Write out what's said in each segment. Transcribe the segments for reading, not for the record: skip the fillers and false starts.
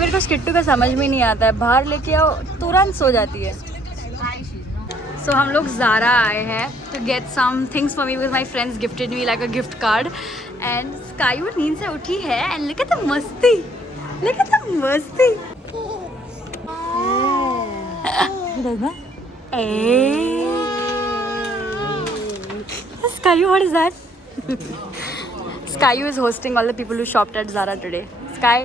मेरे को स्किट्टू का समझ में नहीं आता है, बाहर लेके आओ तुरंत सो जाती है। सो हम लोग ज़ारा आए हैं to get some things for me because my friends gifted me like a gift card and Sky वो नींद से उठी है एंड लुक एट द मस्ती, लुक एट द मस्ती। Sky, what is that? Sky is hosting all the people who shopped at Zara today. Sky.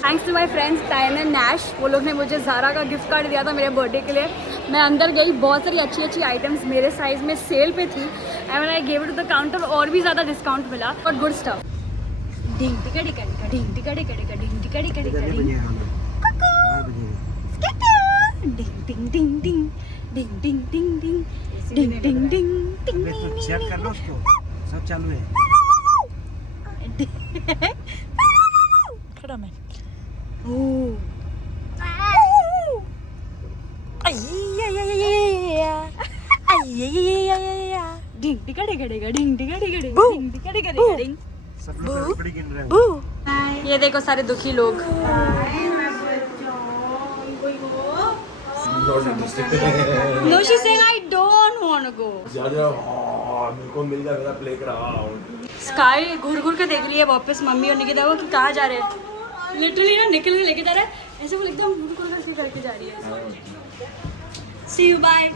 Thanks to my friends Tayan and Nash. वो लोग ने मुझे Zara का gift card दिया था मेरे बर्थडे के लिए। मैं अंदर गई, बहुत सारी अच्छी अच्छी आइटम्स मेरे साइज में सेल पे थी and when I gave it to the counter और भी ज़्यादा डिस्काउंट मिला और गुड स्टफ। डिंग टिका टिका टिका डिंग टिका टिका टिका डिंग टिका टिका टिका डिंग डिंग डिंग डिंग डिंग डिंग डिंग डिंग डिंग डिंग डिंग डिंग डिंग। तो चेक कर लो उसको, सब चालू है। खड़ा मैं डिंग टिका टिका टिका डिंग टिका टिका डिंग टिका टिका टिका डिंग। सब लोग बड़ी गिन रहे हैं। ये देखो सारे दुखी लोग। No, she's saying I don't want to go. मेरे को मिल जाएगा प्लेग्राउंड। स्काई घूर घूर के देख रही है वापस मम्मी और निकिता को कि कहाँ जा रहे हैं। लिटरली ना निकल के लेके जा रहा है, ऐसे वो एकदम घूर घूर के करके जा रही है। See you, bye.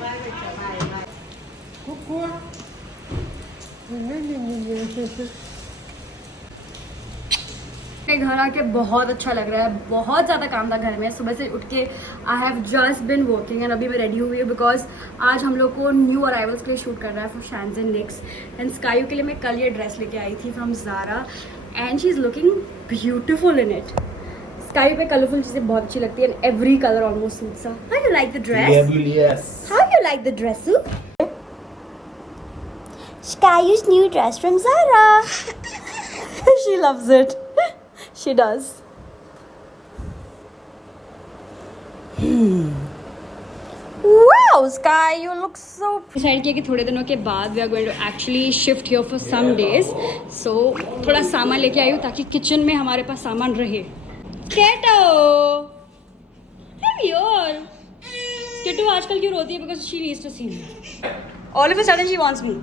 घर आके बहुत अच्छा लग रहा है, बहुत ज़्यादा काम था घर में। सुबह से उठ के I have just been working and अभी मैं रेडी हुई हूँ बिकॉज आज हम लोग को न्यू अराइवल्स के लिए शूट करना है for Shaans and Nix and Sky के लिए मैं कल ये ड्रेस लेके आई थी from Zara and she is looking beautiful in it. Sky पे कलरफुल चीज़ें बहुत अच्छी लगती है and every colour almost suits her. How you like the dress? How you like the dress? Sky's new dress from Zara. She loves it. She does. Wow, Sky, you look so. Decide किया कि थोड़े दिनों के बाद we are going to actually shift here for some days. So थोड़ा सामान लेके आई हूँ ताकि किचन में हमारे पास सामान रहे. Keto, come here. Keto आजकल क्यों रोती है? Because she needs to see me. All of a sudden she wants me.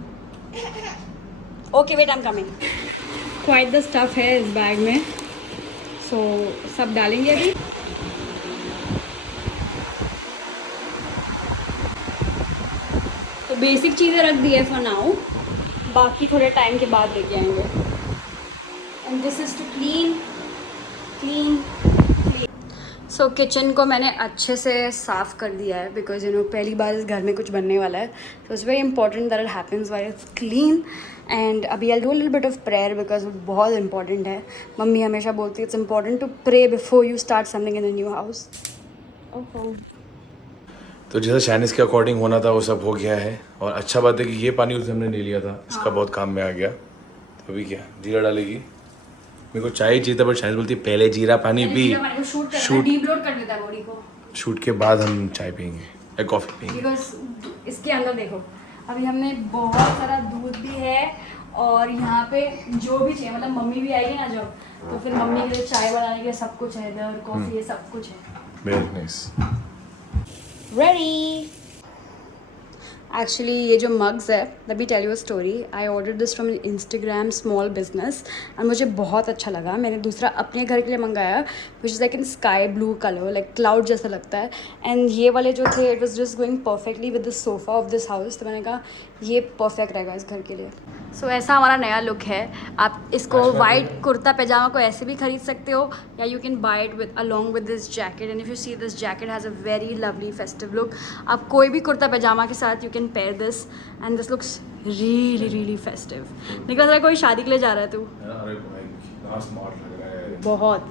Okay, wait, I'm coming. Quite the stuff है इस बैग में, so सब डालेंगे अभी। तो बेसिक चीज़ें रख दी है for now, बाकी थोड़े टाइम के बाद लेके आएंगे। And this is to clean. So kitchen को मैंने अच्छे से साफ़ कर दिया है बिकॉज यू नो पहली बार इस घर में कुछ बनने वाला है, so it's very important that it happens while it's clean and अभी I do little bit of prayer because वो बहुत इंपॉर्टेंट है। मम्मी हमेशा बोलती है it's important to pray before you start something in a new house. तो जैसा Chinese के अकॉर्डिंग होना था वो सब हो गया है और अच्छा बात है कि ये पानी उसे हमने ले लिया था, इसका बहुत काम में आ गया। तो अभी क्या जीरा डालेगी, मेरे को चाय चाहिए था पर चाय बोलती है पहले जीरा पानी पी, शूट के बाद हम चाय पियेंगे या कॉफ़ी पियेंगे। बिकॉज इसके अंदर देखो अभी हमने बहुत सारा दूध भी है और यहाँ पे जो भी चाहिए मतलब मम्मी भी आएगी ना जब, तो फिर मम्मी के लिए चाय बनाने के लिए सब कुछ है इधर, कॉफ़ी है, सब कुछ है। Very nice. रेडी। एक्चुअली ये जो मग्स है, let me tell you a story. I order this from Instagram small business and मुझे बहुत अच्छा लगा। मैंने दूसरा अपने घर के लिए मंगाया which is like in sky blue colour, like cloud जैसा लगता है एंड ये वाले जो थे it was just going perfectly with the sofa of this house. तो मैंने कहा ये परफेक्ट रहेगा इस घर के लिए। सो ऐसा हमारा नया लुक है। आप इसको वाइट कुर्ता पैजामा को ऐसे भी खरीद सकते हो या you can buy it with along with this jacket and if you see this jacket has a very lovely festive look. आप कोई भी कुर्ता पैजामा के साथ you can pair this and this looks really really festive. निकल रहा है कोई शादी के लिए जा रहा है तू? बहुत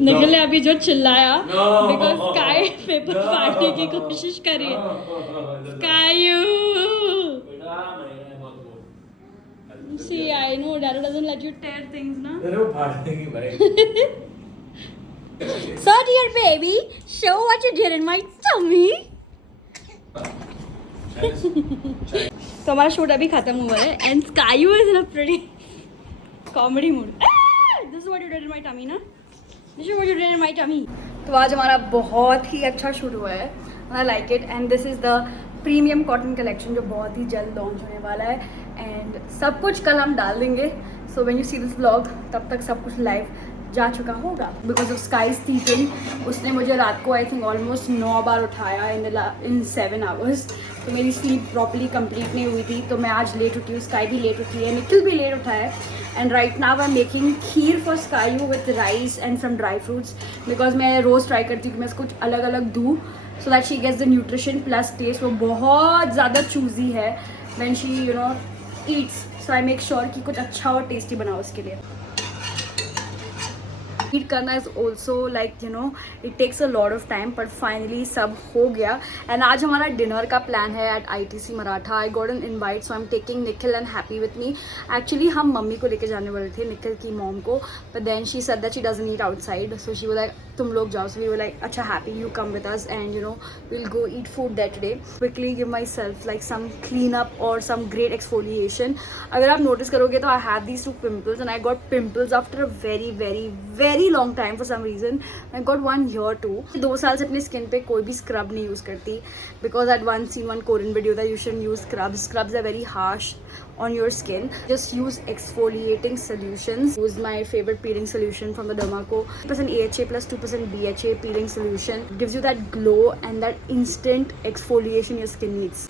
निकले अभी जो चिल्लाया बिकॉज स्काई पेपर फाड़ने की कोशिश करी। Sky see I know Dad doesn't let you tear things na. So dear baby, show what you did in my tummy. तो हमारा शूट अभी खत्म हुआ है and sky is in a pretty comedy mood. This is what you did in my tummy, ना? This is what you did in my tummy. तो आज हमारा बहुत ही अच्छा शूट हुआ है. I like it and this is the premium cotton collection जो बहुत ही जल्द लॉन्च होने वाला है एंड सब कुछ कल हम डाल देंगे. So when you see this vlog तब तक सब कुछ लाइव जा चुका होगा. बिकॉज ऑफ स्काई स्टीफन उसने मुझे रात को आई थिंक ऑलमोस्ट 9 बार उठाया इन 7 आवर्स. तो मेरी स्लीप प्रॉपर्ली कंप्लीट नहीं हुई थी. तो मैं आज लेट उठी हूँ, स्काई भी लेट उठी है, निखिल भी लेट उठा है. And right now I am making kheer for sky with rice and from dry fruits. Because मैं रोज़ ट्राई करती हूँ कि मैं कुछ अलग अलग दूँ so that she gets the nutrition plus taste. वो बहुत ज़्यादा चूजी है when she you know eats. So I make sure कि कुछ अच्छा और टेस्टी बनाओ उसके लिए. ईट करना is also like you know it takes a lot of time but finally सब हो गया. एंड आज हमारा डिनर का प्लान है at ITC Maratha. I got an invite so I am taking Nikhil and Happy with me. Actually हम मम्मी को लेके जाने वाले थे, निखिल की मॉम को, but then she said that she doesn't eat outside. So she was like तुम लोग जाओ. सो वी वर लाइक अच्छा Happy you come with us and you know will go eat food that day. Quickly give my self like some clean up और some great exfoliation. अगर आप notice करोगे तो I have these 2 pimples and I got pimples after a very very very long time. For some reason I got 1 year too. 2 साल से अपनी skin पे कोई भी स्क्रब नहीं यूज़ करती because at one scene one Korean video that you should use scrubs. Scrubs are very harsh on your skin. Just use exfoliating solutions. Use my favorite peeling solution from the Dermaco. 2% AHA plus 2% BHA peeling solution. Gives you that glow and that instant exfoliation your skin needs.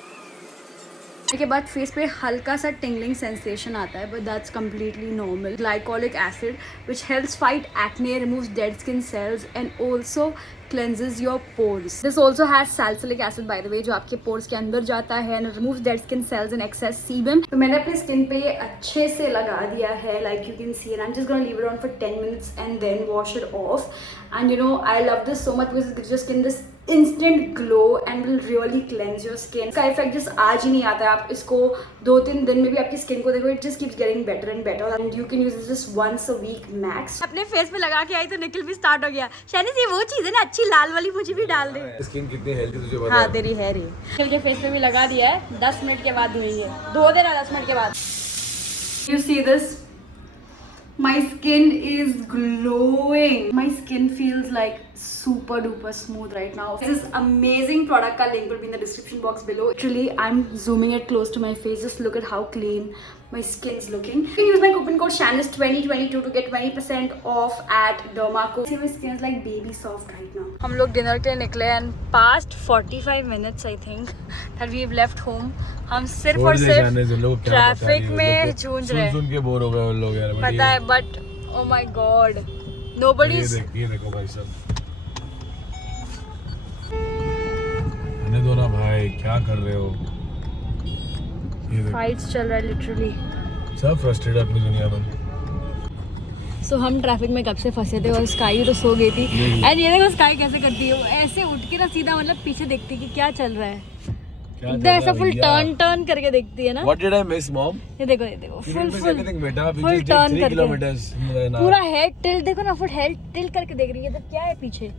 के बाद face पे हल्का सा tingling sensation आता है but that's completely normal. Glycolic acid which helps fight acne, removes dead skin cells and also cleanses your pores. This also has salicylic acid by the way जो आपके pores के अंदर जाता है and removes dead skin cells and excess sebum. तो मैंने अपने skin पे ये अच्छे से लगा दिया है like you can see and I'm just gonna leave it on for 10 minutes and then wash it off. And you know I love this so much because it gives your skin this instant glow and will really cleanse your skin. इसका effect just आज ही नहीं आता है. आप इसको 2-3 दिन में भी आपकी स्किन को देखो it just keeps getting better and better and you can use this just once a week max. अपने फेस पे लगा के आई तो निखिल भी स्टार्ट हो गया. शायद ये वो चीज़ है ना अच्छी लाल वाली मुझे भी डाल दे. स्किन कितनी हेल्दी तुझे पता है? हाँ तेरी है रही. निखिल के फेस पे भी लगा दिया है. 10 मिनट के बाद धोएंगे. धो देना 10 मिनट के बाद. You see this? My skin is glowing. My skin feels like super duper smooth right now. This is amazing product का link will be in the description box below. Literally I'm zooming it close to my face. Just look at how clean my skin is looking. You can use my coupon code SHANICE2022 to get 20% off at Dermaco. See my skin is like baby soft right now. हम लोग dinner के लिए निकले and past 45 minutes I think that we've left home. हम सिर्फ और सिर्फ traffic में झूंझ रहे हैं. सुन के बोर हो गए उन लोग यार. पता है but oh my god nobody's. ये देखो भाई सब. आने दो ना भाई, क्या कर रहे हो? फाइट्स चल रहा है लिटरली. सब फ्रस्ट्रेटेड अपनी दुनिया में. सो हम ट्रैफिक में कब से फंसे थे और स्काई तो सो गई थी. एंड ये देखो स्काई कैसे करती है. वो ऐसे उठ के ना सीधा मतलब पीछे देखती है कि क्या चल रहा है. एकदम ऐसा फुल टर्न करके देखती है ना. What did I miss, mom? ये देखो फुल बेटा फुल टर्न करके किलोमीटर्स पूरा हेड टिल्ट देखो ना. फुल हेड टिल्ट करके देख रही है. तो क्या है पीछे?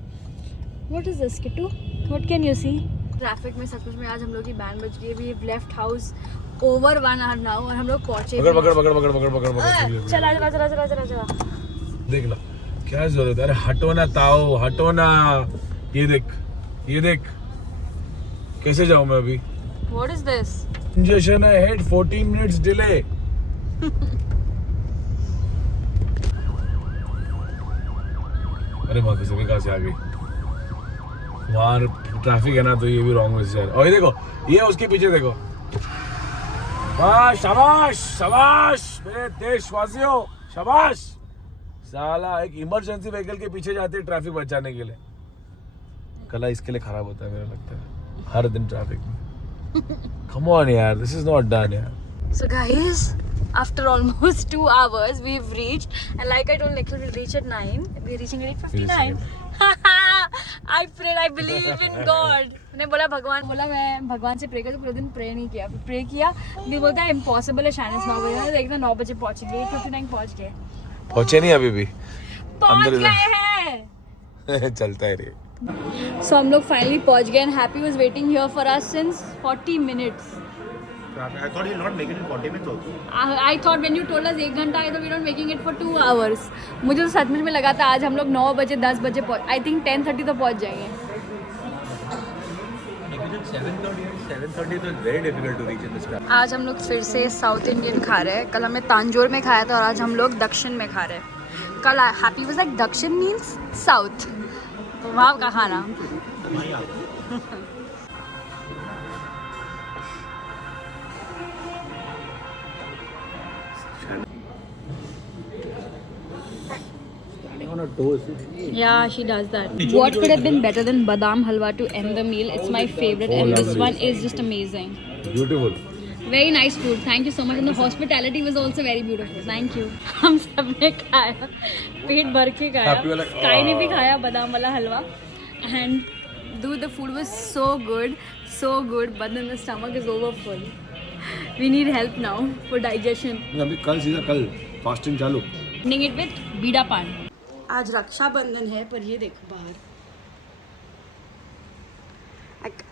What is this Kittu? What can you see? Traffic में सब कुछ में आज हम लोग की बैंड बज गई है. We have left house over 1 hour now और हम लोग पहुंचे. पकड़ चला. देख लो क्या जरूरत है. अरे हटो ना ताओ, हटो ना. ये देख कैसे जाऊं मैं अभी. What is this? Congestion ahead, 14 minutes delay. अरे माँ किसी भी कहाँ से आ गई. वहाँ ट्रैफिक है ना तो ये भी रॉन्ग में से जा रहा है. और ये देखो ये उसके पीछे देखो. वाह शाबाश शाबाश मेरे देशवासियों शाबाश. साला एक इमरजेंसी व्हीकल के पीछे जाते हैं ट्रैफिक बचाने के लिए. कला इसके लिए खराब होता है मेरा लगता है हर दिन ट्रैफिक में. Come on यार, this is not done यार. So guys, after almost 2 hours we've reached and like I told Nikhil we'll reach at 9. We're reaching at 8:59. I prayed, I believe in God. मैंने बोला मैं भगवान से pray कर. तो पूरे दिन प्रे नहीं किया. प्रे किया भी बोलता है इम्पॉसिबल है. शायद 9 बजे देखना 9 बजे पहुंचेंगे. 8:59 पहुंच गए. पहुंचे नहीं अभी भी. पहुंच गए हैं. चलता है रे. So हम लोग फाइनली पहुंच गए and Happy was waiting here for us since 40 minutes. I thought you'll not make it in 40 minutes also. I thought when you told us 1 घंटा I thought we're not making it for 2 hours. मुझे तो सचमुच में लगा था आज हम लोग 9 बजे 10 बजे पहुँच, I think 10:30 तो पहुँच जाएंगे. 7:30 तो very difficult to reach in this time. आज हम लोग फिर से साउथ इंडियन खा रहे हैं. कल हमने तांजोर में खाया था और आज हम लोग दक्षिण में खा रहे हैं. कल हैप्पी वाज लाइक दक्षिण मीन्स साउथ, वहाँ का खाना. On a toast. Yeah, she does that. What could have been better than badam halwa to end the meal? It's my favorite, and this one is just amazing. Beautiful. Very nice food. Thank you so much. And the hospitality was also very beautiful. Thank you. हम सब ने खाया, पेट भर के खाया. Sky ने भी खाया बादाम वाला हलवा. And dude, the food was so good, but then the stomach is over full. We need help now for digestion. अभी कल सीधा कल फास्टिंग चालू. Ending it with बीड़ा पान. आज रक्षाबंधन है पर ये देखो बाहर.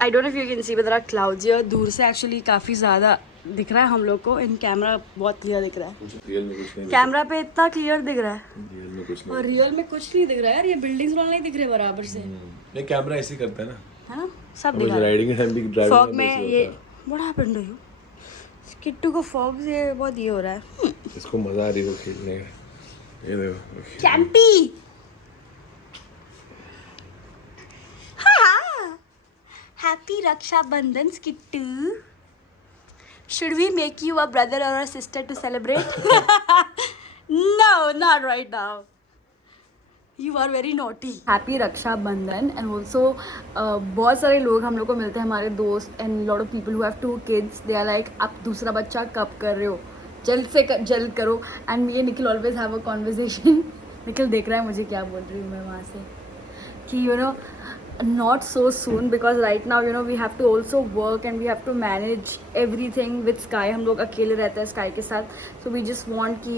I don't know if you can see but there are clouds here. दूर से एक्चुअली काफ़ी ज़्यादा दिख रहा है हम लोग को. इन कैमरा बहुत क्लियर दिख रहा है. रियल में कुछ नहीं. कैमरा पे इतना क्लियर दिख रहा है रियल में कुछ नहीं. और रियल में कुछ नहीं दिख रहा है यार. ये बिल्डिंग्स वाले नहीं दिख रहे बराबर से, नहीं कैमरा ऐसे ही करता है ना. है ना. सब दिख रहा है. राइडिंग टाइम भी ड्राइविंग फॉग में ये what happened to you? Kittu को फॉग से बहुत ये हो रहा है. इसको मजा आ रही है खेलने का. ये देखो कैंपी. Happy Rakshabandhan, Kittu. Should we make you a brother or a sister to celebrate? No, not right now. You are very naughty. Happy Rakshabandhan and also बहुत सारे लोग हम लोग को मिलते हैं, हमारे दोस्त and lot of people who have 2 kids. They are like आप दूसरा बच्चा कब कर रहे हो, जल्द से जल्द करो. And me and Nikhil always have a conversation. Nikhil देख रहा है मुझे क्या बोल रही हूँ मैं वहाँ से कि you know not so soon because right now you know we have to also work and we have to manage everything with Sky. हम लोग अकेले रहते हैं Sky के साथ. So we just want कि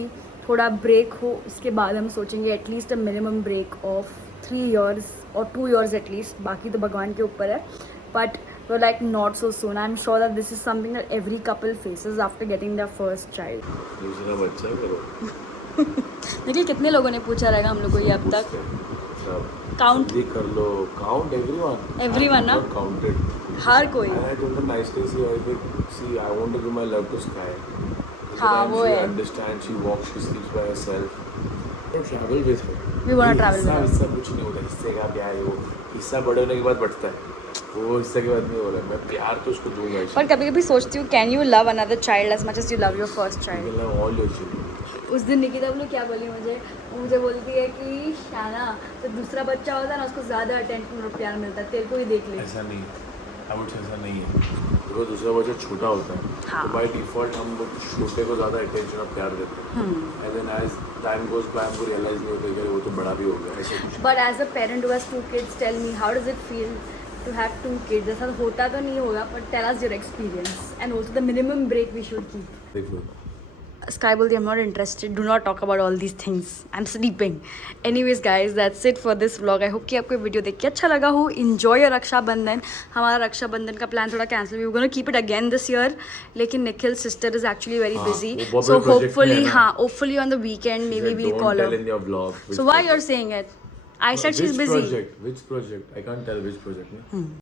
थोड़ा ब्रेक हो. इसके बाद हम सोचेंगे at least a minimum break of 3 years और 2 years एटलीस्ट. बाकी तो भगवान के ऊपर है. But we're like not so soon. I'm sure that this is something that every couple faces after getting their first child. दूसरा बच्चा करो. देखिए कितने लोगों ने पूछा रहेगा हम लोग को ये अब तक. काउंट कर लो. काउंट एवरीवन ना. काउंटेड हर कोई. I told them nicely, see, I want to give my love to Sky. हाँ वो है. She understands, she walks, she sleeps by herself. Don't travel with her. We want to travel with her. हिस्सा कुछ नहीं होता. हिस्से का क्या है वो. हिस्सा बड़े होने के बाद बढ़ता है. वो हिस्से के बाद नहीं हो रहा है. मैं प्यार तो उसको दूंगा. पर कभी कभी सोचती हूँ can you love another child as much as you love your first child. I love all your children. उस दिन निकिता बोली क्या बोली मुझे. मुझे बोलती है कि शाना तो दूसरा बच्चा होता है ना उसको ज़्यादा अटेंशन और प्यार मिलता है. तेरे को ही देख ले. ऐसा नहीं है. ऐसा नहीं है. देखो दूसरा बच्चा छोटा होता है तो बाय डिफॉल्ट हम लोग छोटे को ज़्यादा अटेंशन और प्यार देते हैं. And then as time goes by हमको रियलाइज नहीं होता कि वो तो बड़ा भी हो गया. ऐसा कुछ. But as a parent who has 2 kids tell me how does it feel to have 2 kids. ऐसा होता तो नहीं होगा but tell us your experience and also the minimum break we should keep. देखो Sky बोलती I'm not interested. Do not talk about all these things. I'm sleeping. Anyways guys, that's it for this vlog. I hope कि आपको video देख के अच्छा लगा हो. Enjoy your Rakshabandhan. हमारा रक्षाबंधन का प्लान थोड़ा cancel. We were going to keep it again this year. लेकिन Nikhil sister is actually very busy. So hopefully on the weekend maybe we'll call her. So why you're saying it? I said she's busy. Which project? I can't tell which project.